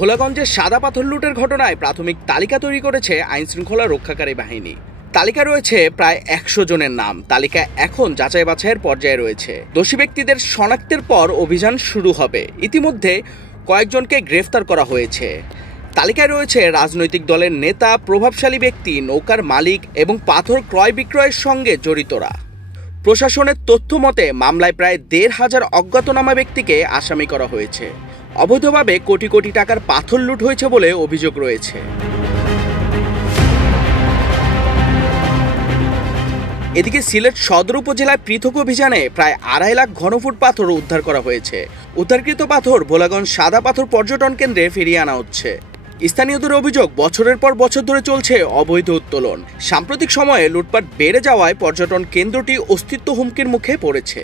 ভোলাগঞ্জে সাদা পাথর লুটের ঘটনায় প্রাথমিক তালিকা তৈরি করেছে আইনশৃঙ্খলা রক্ষাকারী বাহিনী। তালিকা রয়েছে প্রায় 100 জনের নাম। তালিকা এখন যাচাই বাছাইয়ের পর্যায়ে রয়েছে। দোষী ব্যক্তিদের শনাক্তের পর অভিযান শুরু হবে। ইতিমধ্যে কয়েকজনকে গ্রেফতার করা হয়েছে। তালিকায় রয়েছে রাজনৈতিক দলের নেতা, প্রভাবশালী ব্যক্তি, নৌকার মালিক এবং পাথর ক্রয় বিক্রয়ের সঙ্গে জড়িতরা। প্রশাসনের তথ্য মতে মামলায় প্রায় 1,500 অজ্ঞাতনামা ব্যক্তিকে আসামি করা হয়েছে। অবৈধভাবে কোটি কোটি টাকার পাথর লুট হয়েছে বলে অভিযোগ রয়েছে। এদিকে সিলেট সদর উপজেলায় পৃথক অভিযানে প্রায় 2.5 লাখ ঘনফুট পাথর উদ্ধার করা হয়েছে। উদ্ধারকৃত পাথর ভোলাগঞ্জ সাদা পাথর পর্যটন কেন্দ্রে ফিরিয়ে আনা হচ্ছে। স্থানীয়দের অভিযোগ, বছরের পর বছর ধরে চলছে অবৈধ উত্তোলন। সাম্প্রতিক সময়ে লুটপাট বেড়ে যাওয়ায় পর্যটন কেন্দ্রটি অস্তিত্ব হুমকির মুখে পড়েছে।